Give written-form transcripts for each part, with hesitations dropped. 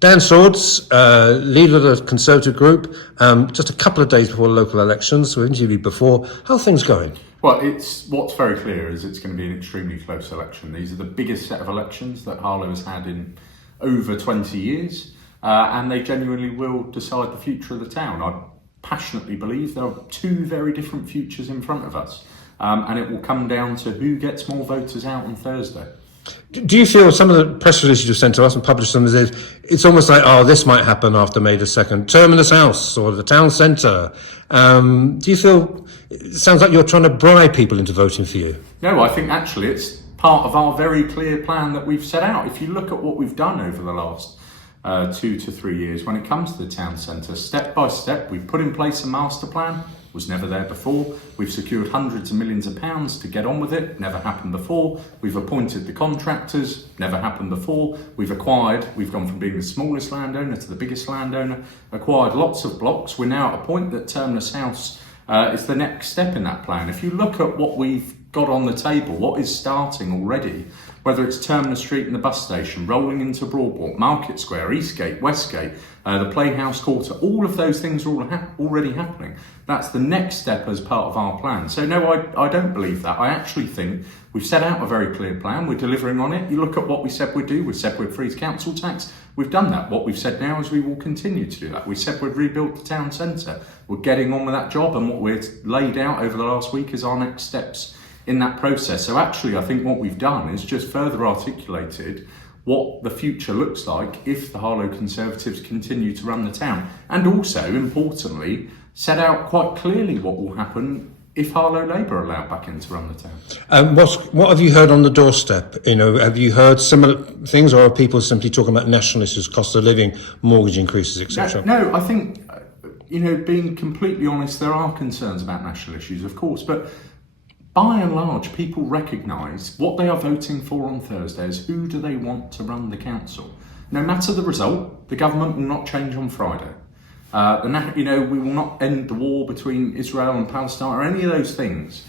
Dan Swords, leader of the Conservative group, just a couple of days before local elections. We've interviewed before. How are things going? Well, what's very clear is it's going to be an extremely close election. These are the biggest set of elections that Harlow has had in over 20 years, and they genuinely will decide the future of the town. I passionately believe there are two very different futures in front of us, and it will come down to who gets more voters out on Thursday. Do you feel some of the press releases you've sent to us and published them as if it's almost like, oh, this might happen after May the 2nd, Terminus House or the town centre? Do you feel it sounds like you're trying to bribe people into voting for you? No, I think actually it's part of our very clear plan that we've set out. If you look at what we've done over the last 2 to 3 years when it comes to the town centre, step by step, we've put in place a master plan. Was never there before. We've secured hundreds of millions of pounds to get on with it. Never happened before. We've appointed the contractors. Never happened before. We've gone from being the smallest landowner to the biggest landowner, acquired lots of blocks. We're now at a point that Terminus House is the next step in that plan. If you look at what we've got on the table, what is starting already, whether it's Terminus Street and the bus station, rolling into Broadwalk, Market Square, Eastgate, Westgate, the Playhouse Quarter, all of those things are already happening. That's the next step as part of our plan. So no, I don't believe that. I actually think we've set out a very clear plan. We're delivering on it. You look at what we said we'd do. We said we'd freeze council tax. We've done that. What we've said now is we will continue to do that. We said we'd rebuild the town centre. We're getting on with that job, and what we've laid out over the last week is our next steps in that process. So actually, I think what we've done is just further articulated what the future looks like if the Harlow Conservatives continue to run the town. And also, importantly, set out quite clearly what will happen if Harlow Labour are allowed back in to run the town. What have you heard on the doorstep? Have you heard similar things, or are people simply talking about national issues, cost of living, mortgage increases, etc.? No, I think, being completely honest, there are concerns about national issues, of course, but by and large, people recognise what they are voting for on Thursday is who do they want to run the council. No matter the result, the government will not change on Friday. We will not end the war between Israel and Palestine or any of those things.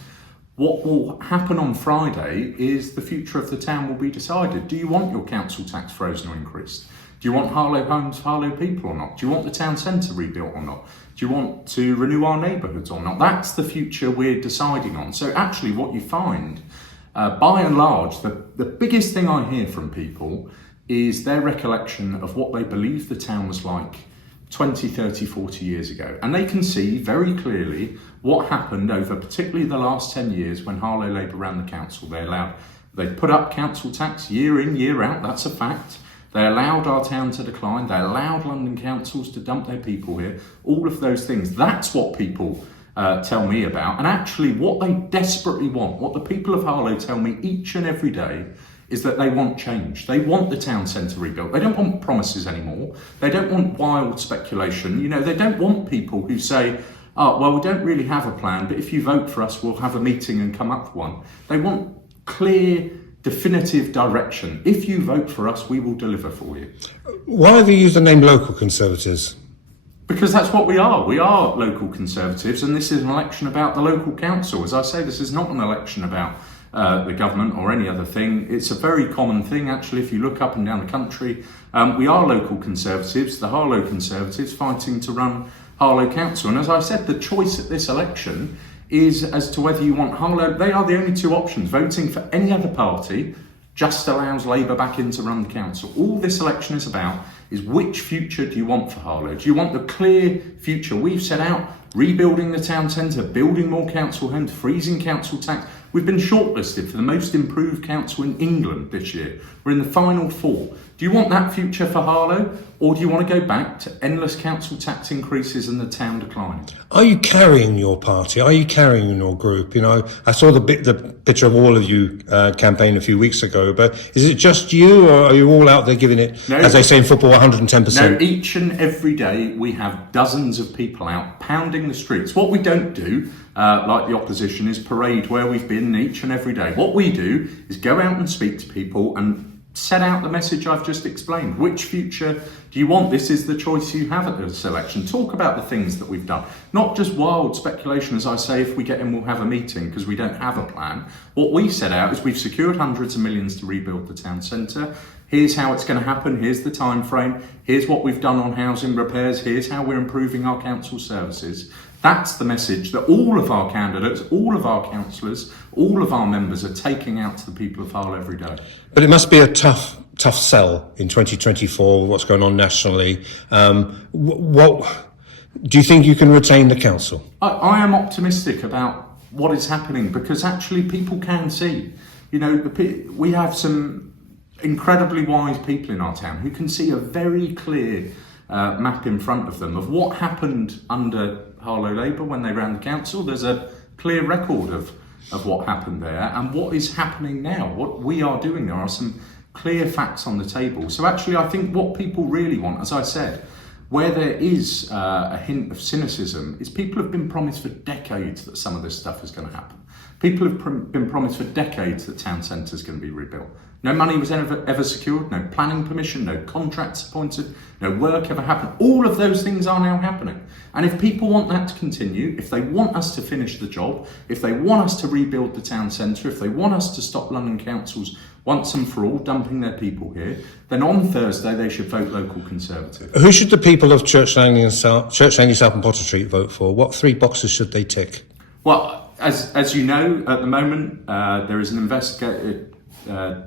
What will happen on Friday is the future of the town will be decided. Do you want your council tax frozen or increased? Do you want Harlow homes for Harlow people or not? Do you want the town centre rebuilt or not? Do you want to renew our neighbourhoods or not? That's the future we're deciding on. So actually what you find, by and large, the biggest thing I hear from people is their recollection of what they believe the town was like 20, 30, 40 years ago. And they can see very clearly what happened over particularly the last 10 years when Harlow Labour ran the council. They put up council tax year in, year out, that's a fact. They allowed our town to decline. They allowed London councils to dump their people here. All of those things. That's what people tell me about. And actually what they desperately want, what the people of Harlow tell me each and every day, is that they want change. They want the town centre rebuilt. They don't want promises anymore. They don't want wild speculation. They don't want people who say, oh, well, we don't really have a plan, but if you vote for us, we'll have a meeting and come up with one. They want clear, definitive direction. If you vote for us, we will deliver for you. Why have you used the name Local Conservatives? Because that's what we are. We are local Conservatives, and this is an election about the local council. As I say, this is not an election about the government or any other thing. It's a very common thing, actually, if you look up and down the country. We are local Conservatives, the Harlow Conservatives, fighting to run Harlow Council. And as I said, the choice at this election is as to whether you want Harlow. They are the only two options. Voting for any other party just allows Labour back in to run the council. All this election is about is which future do you want for Harlow? Do you want the clear future we've set out, rebuilding the town centre, building more council homes, freezing council tax? We've been shortlisted for the most improved council in England this year. We're in the final 4. Do you want that future for Harlow, or do you want to go back to endless council tax increases and the town declining? Are you carrying your party? Are you carrying your group? I saw the picture of all of you campaign a few weeks ago, but is it just you, or are you all out there giving it, as they say in football, 110%? No, each and every day we have dozens of people out pounding the streets. What we don't do, like the opposition, is parade where we've been each and every day. What we do is go out and speak to people and set out the message I've just explained. Which future do you want? This is the choice you have at this election. Talk about the things that we've done. Not just wild speculation, as I say, if we get in, we'll have a meeting, because we don't have a plan. What we've set out is we've secured hundreds of millions to rebuild the town centre. Here's how it's going to happen. Here's the time frame. Here's what we've done on housing repairs. Here's how we're improving our council services. That's the message that all of our candidates, all of our councillors, all of our members are taking out to the people of Harlow every day. But it must be a tough sell in 2024 with what's going on nationally. What do you think you can retain the council? I am optimistic about what is happening, because actually people can see. You know, we have some incredibly wise people in our town who can see a very clear map in front of them of what happened under Harlow Labour when they ran the council. There's a clear record of what happened there and what is happening now, what we are doing. There are some clear facts on the table. So actually I think what people really want, as I said, where there is a hint of cynicism, is people have been promised for decades that some of this stuff is going to happen. People have been promised for decades that town centre is going to be rebuilt. No money was ever secured, no planning permission, no contracts appointed, no work ever happened. All of those things are now happening. And if people want that to continue, if they want us to finish the job, if they want us to rebuild the town centre, if they want us to stop London councils once and for all dumping their people here, then on Thursday they should vote local Conservative. Who should the people of Church Langley South and Potter Street vote for? What 3 boxes should they tick? Well, as you know, at the moment, there is an investigation.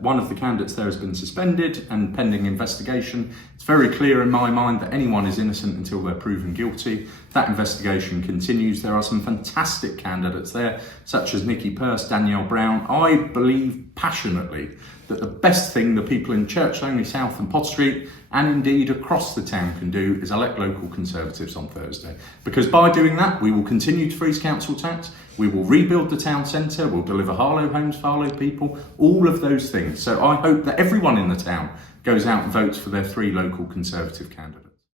One of the candidates there has been suspended and pending investigation. It's very clear in my mind that anyone is innocent until they're proven guilty. That investigation continues. There are some fantastic candidates there, such as Nicky Purse, Danielle Brown. I believe passionately that the best thing the people in Church Langley South and Potter Street, and indeed across the town, can do is elect local Conservatives on Thursday. Because by doing that, we will continue to freeze council tax, we will rebuild the town centre, we'll deliver Harlow homes for Harlow people, all of those things. So I hope that everyone in the town goes out and votes for their 3 local Conservative candidates.